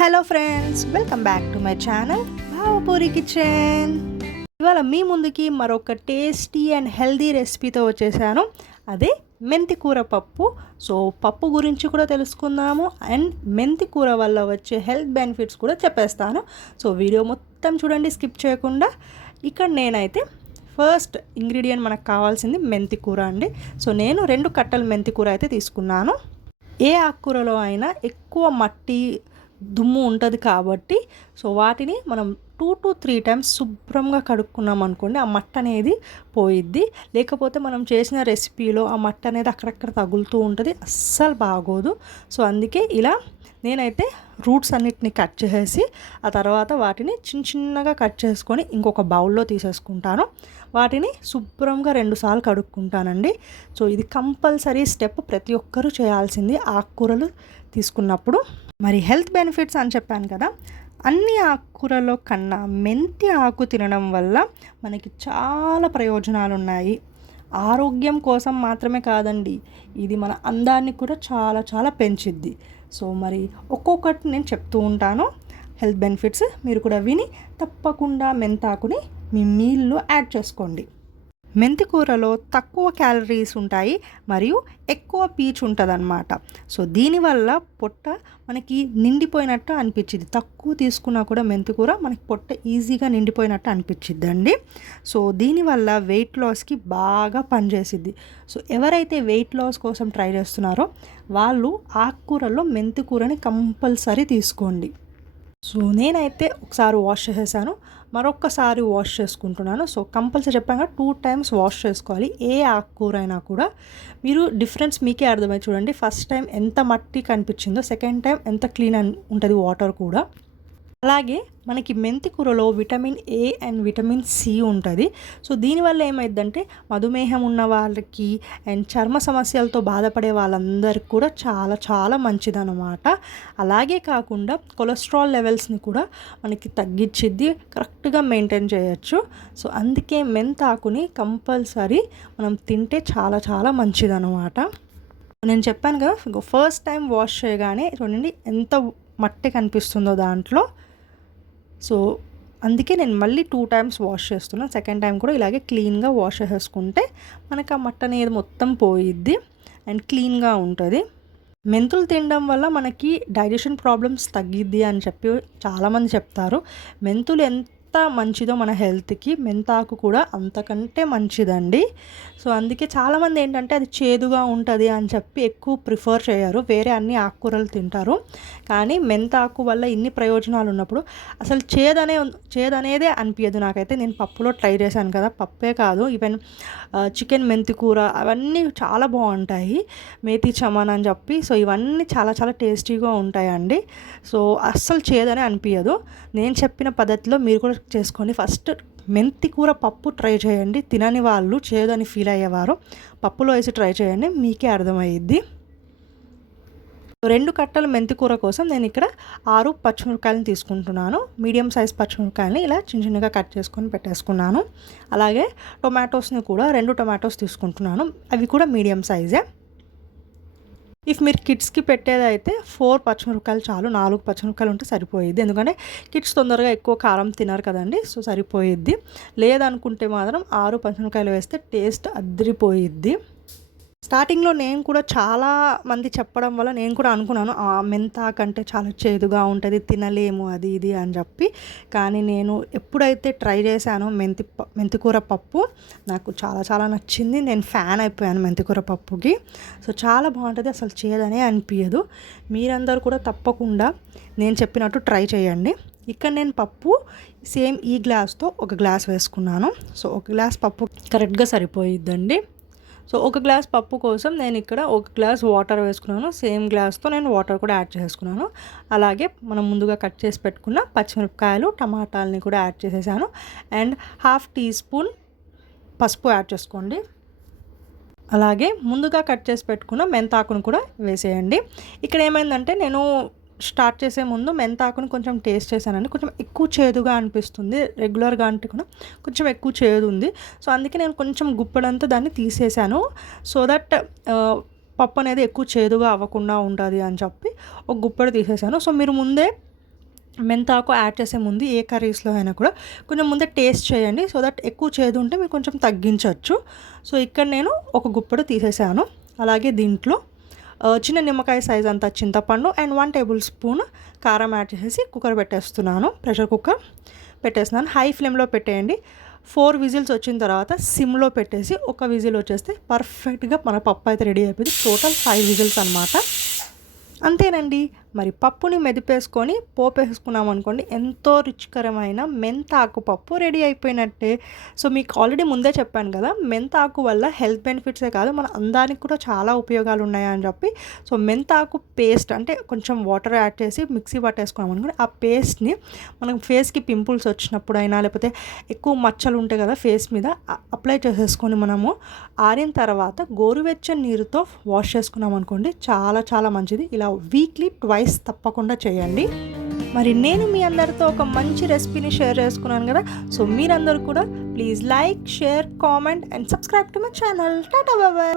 Hello friends, welcome back to my channel Bhavapuri kitchen. ఇవాళ మీ ముందుకి మరొక టేస్టీ అండ్ హెల్దీ రెసిపీతో వచ్చేసాను. అదే మెంతి కూర పప్పు. సో పప్పు గురించి కూడా తెలుసుకుందాము అండ్ మెంతి కూర వల్ల వచ్చే హెల్త్ బెనిఫిట్స్ కూడా చెప్పేస్తాను. సో వీడియో మొత్తం చూడండి, స్కిప్ చేయకుండా. ఇక్కడ నేనైతే ఫస్ట్ ఇంగ్రీడియంట్ మనకు కావాల్సింది మెంతి కూర అండి. సో నేను 2 కట్టలు మెంతి కూర అయితే తీసుకున్నాను. ఏ ఆకుకూరలో అయినా ఎక్కువ మట్టి దుమ్ము ఉంటుంది కాబట్టి సో వాటిని మనం 2 to 3 టైమ్స్ శుభ్రంగా కడుక్కున్నాం అనుకోండి, ఆ మట్టి అనేది పోయిద్ది. లేకపోతే మనం చేసిన రెసిపీలో ఆ మట్టి అనేది అక్కడక్కడ తగులుతూ ఉంటుంది, అస్సలు బాగోదు. సో అందుకే ఇలా నేనైతే రూట్స్ అన్నిటిని కట్ చేసేసి ఆ తర్వాత వాటిని చిన్న చిన్నగా కట్ చేసుకొని ఇంకొక బౌల్లో తీసేసుకుంటాను. వాటిని శుభ్రంగా 2 సార్లు కడుక్కుంటానండి. సో ఇది కంపల్సరీ స్టెప్, ప్రతి ఒక్కరూ చేయాల్సింది ఆకుకూరలు తీసుకున్నప్పుడు. మరి హెల్త్ బెనిఫిట్స్ అని చెప్పాను కదా, అన్ని ఆకుకూరలో కన్నా మెంతి ఆకు తినడం వల్ల మనకి చాలా ప్రయోజనాలు ఉన్నాయి. ఆరోగ్యం కోసం మాత్రమే కాదండి, ఇది మన అందాన్ని కూడా చాలా చాలా పెంచిద్ది. సో మరి ఒక్కొక్కటి నేను చెప్తూ ఉంటాను హెల్త్ బెనిఫిట్స్, మీరు కూడా విని తప్పకుండా మెంతాకుని మీ మీల్లో యాడ్ చేసుకోండి. మెంతి కూరలో తక్కువ క్యాలరీస్ ఉంటాయి మరియు ఎక్కువ పీచు ఉంటుంది అన్నమాట. సో దీనివల్ల పొట్ట మనకి నిండిపోయినట్టు అనిపించింది. తక్కువ తీసుకున్నా కూడా మెంతి కూర మనకి పొట్ట ఈజీగా నిండిపోయినట్టు అనిపించిద్ది అండి. సో దీనివల్ల వెయిట్ లాస్కి బాగా పనిచేసిద్ది. సో ఎవరైతే వెయిట్ లాస్ కోసం ట్రై చేస్తున్నారో వాళ్ళు ఆకుకూరలో మెంతి కూరని కంపల్సరీ తీసుకోండి. సో నేనైతే ఒకసారి వాష్ చేసేసాను, మరొక్కసారి వాష్ చేసుకుంటున్నాను. సో కంపల్సరీ చెప్పాక 2 టైమ్స్ వాష్ చేసుకోవాలి. ఏ ఆకుకూర అయినా కూడా మీరు డిఫరెన్స్ మీకే అర్థమై చూడండి. ఫస్ట్ టైం ఎంత మట్టి కనిపించిందో సెకండ్ టైం ఎంత క్లీన్ ఉంటుంది వాటర్ కూడా. అలాగే మనకి మెంతి కూరలో vitamin A and vitamin C ఉంటుంది. సో దీనివల్ల ఏమైందంటే మధుమేహం ఉన్న వాళ్ళకి అండ్ చర్మ సమస్యలతో బాధపడే వాళ్ళందరికీ కూడా చాలా చాలా మంచిదన్నమాట. అలాగే కాకుండా కొలెస్ట్రాల్ లెవెల్స్ని కూడా మనకి తగ్గించిద్ది, కరెక్ట్గా మెయింటైన్ చేయొచ్చు. సో అందుకే మెంతాకుని కంపల్సరీ మనం తింటే చాలా చాలా మంచిదన్నమాట. నేను చెప్పాను కదా, ఫస్ట్ టైం వాష్ చేయగానే చూడండి ఎంత మట్టి కనిపిస్తుందో దాంట్లో. సో అందుకే నేను మళ్ళీ 2 టైమ్స్ వాష్ చేస్తున్నాను. సెకండ్ టైం కూడా ఇలాగే క్లీన్గా వాష్ చేసుకుంటే మనకు ఆ మట్టి అనేది మొత్తం పోయిద్ది అండ్ క్లీన్గా ఉంటుంది. మెంతులు తినడం వల్ల మనకి డైజెషన్ ప్రాబ్లమ్స్ తగ్గిద్ది అని చెప్పి చాలామంది చెప్తారు. మెంతులు ఎంత మంచిదో మన హెల్త్కి, మెంతాకు కూడా అంతకంటే మంచిదండి. సో అందుకే చాలామంది ఏంటంటే అది చేదుగా ఉంటుంది అని చెప్పి ఎక్కువ ప్రిఫర్ చేయరు, వేరే అన్ని ఆకుకూరలు తింటారు. కానీ మెంతాకు వల్ల ఇన్ని ప్రయోజనాలు ఉన్నప్పుడు అసలు చేదనేదే అనిపించదు నాకైతే. నేను పప్పులో ట్రై చేశాను కదా, పప్పే కాదు ఈవెన్ చికెన్ మెంతి కూర అవన్నీ చాలా బాగుంటాయి, మేతి చమన్ అని చెప్పి. సో ఇవన్నీ చాలా చాలా టేస్టీగా ఉంటాయండి. సో అస్సలు చేదనే అనిపించదు. నేను చెప్పిన పద్ధతిలో మీరు కూడా చేసుకోండి. ఫస్ట్ మెంతి కూర పప్పు ట్రై చేయండి. తినని వాళ్ళు చేదని ఫీల్ అయ్యేవారు పప్పులో వేసి ట్రై చేయండి, మీకే అర్థమయ్యిద్ది. 2 కట్టల మెంతి కూర కోసం నేను ఇక్కడ 6 పచ్చిమిరపకాయలను తీసుకుంటున్నాను. మీడియం సైజ్ పచ్చిమిరపకాయలని ఇలా చిన్న చిన్నగా కట్ చేసుకొని పెట్టేసుకున్నాను. అలాగే టొమాటోస్ని కూడా 2 టొమాటోస్ తీసుకుంటున్నాను, అవి కూడా మీడియం సైజే. ఇఫ్ మీరు కిడ్స్కి పెట్టేదైతే 4 పచ్చిమిరపకాయలు చాలు, 4 పచ్చిమిరపకాయలు ఉంటే సరిపోయిద్ది. ఎందుకంటే కిడ్స్ తొందరగా ఎక్కువ కారం తినరు కదండి, సో సరిపోయిద్ది. లేదనుకుంటే మాత్రం 6 పచ్చిమిరపకాయలు వేస్తే టేస్ట్ అదిరిపోయిద్ది. స్టార్టింగ్లో నేను కూడా చాలా మంది చెప్పడం వల్ల నేను కూడా అనుకున్నాను మెంతాకంటే చాలా చేదుగా ఉంటుంది, తినలేము అది ఇది అని చెప్పి. కానీ నేను ఎప్పుడైతే ట్రై చేశానో మెంతికూర పప్పు నాకు చాలా చాలా నచ్చింది. నేను ఫ్యాన్ అయిపోయాను మెంతికూర పప్పుకి. సో చాలా బాగుంటుంది, అసలు చేదనే అనిపించదు. మీరందరూ కూడా తప్పకుండా నేను చెప్పినట్టు ట్రై చేయండి. ఇక్కడ నేను పప్పు సేమ్ ఈ గ్లాస్తో 1 గ్లాస్ వేసుకున్నాను. సో 1 గ్లాస్ పప్పు కరెక్ట్గా సరిపోయిద్దండి. సో 1 గ్లాస్ పప్పు కోసం నేను ఇక్కడ 1 గ్లాస్ వాటర్ వేసుకున్నాను. సేమ్ గ్లాస్తో నేను వాటర్ కూడా యాడ్ చేసుకున్నాను. అలాగే మనం ముందుగా కట్ చేసి పెట్టుకున్న పచ్చిమిరపకాయలు, టమాటాలని కూడా యాడ్ చేసేసాను. అండ్ 1/2 టీ స్పూన్ పసుపు యాడ్ చేసుకోండి. అలాగే ముందుగా కట్ చేసి పెట్టుకున్న మెంతాకును కూడా వేసేయండి. ఇక్కడ ఏమైందంటే నేను స్టార్ట్ చేసే ముందు మెంతాకుని కొంచెం టేస్ట్ చేశానండి, కొంచెం ఎక్కువ చేదుగా అనిపిస్తుంది. రెగ్యులర్గా అంటే కూడా కొంచెం ఎక్కువ చేదు ఉంది. సో అందుకే నేను కొంచెం గుప్పడంతా దాన్ని తీసేసాను, సో దట్ పప్పు అనేది ఎక్కువ చేదుగా అవ్వకుండా ఉంటుంది అని చెప్పి ఒక గుప్పెడు తీసేసాను. సో మీరు ముందే మెంతాకు యాడ్ చేసే ముందు ఏ కర్రీస్లో అయినా కూడా కొంచెం ముందే టేస్ట్ చేయండి. సో దట్ ఎక్కువ చేదు ఉంటే మీరు కొంచెం తగ్గించవచ్చు. సో ఇక్కడ నేను ఒక గుప్పెడు తీసేసాను. అలాగే దీంట్లో చిన్న నిమ్మకాయ సైజ్ అంతా చింతపండు అండ్ 1 టేబుల్ స్పూన్ కారం యాడ్ చేసేసి కుక్కర్ పెట్టేస్తున్నాను. ప్రెషర్ కుక్కర్ పెట్టేస్తున్నాను. హై ఫ్లేమ్లో పెట్టేయండి. 4 విజిల్స్ వచ్చిన తర్వాత సిమ్లో పెట్టేసి ఒక విజిల్ వచ్చేస్తే పర్ఫెక్ట్గా మన పప్పు అయితే రెడీ అయిపోయింది. టోటల్ 5 విజిల్స్ అనమాట. అంతేనండి. మరి పప్పుని మెదిపేసుకొని పోపేసుకున్నాం అనుకోండి, ఎంతో రుచికరమైన మెంతాకు పప్పు రెడీ అయిపోయినట్టే. సో మీకు ఆల్రెడీ ముందే చెప్పాను కదా, మెంతాకు వల్ల హెల్త్ బెనిఫిట్సే కాదు మన అందానికి కూడా చాలా ఉపయోగాలు ఉన్నాయని చెప్పి. సో మెంతాకు పేస్ట్ అంటే కొంచెం వాటర్ యాడ్ చేసి మిక్సీ పట్టేసుకున్నాం అనుకోండి, ఆ పేస్ట్ని మనం ఫేస్కి పింపుల్స్ వచ్చినప్పుడైనా లేకపోతే ఎక్కువ మచ్చలు ఉంటాయి కదా ఫేస్ మీద, అప్లై చేసేసుకొని మనము ఆరిన తర్వాత గోరువెచ్చని నీరుతో వాష్ చేసుకున్నాం అనుకోండి, చాలా చాలా మంచిది. ఇలా వీక్లీ ట్వైస్ తప్పకుండా చేయండి. మరి నేను మీ అందరితో ఒక మంచి రెసిపీని షేర్ చేసుకున్నాను కదా. సో మీరందరూ కూడా please like, share, comment and subscribe to my channel. Tata bye.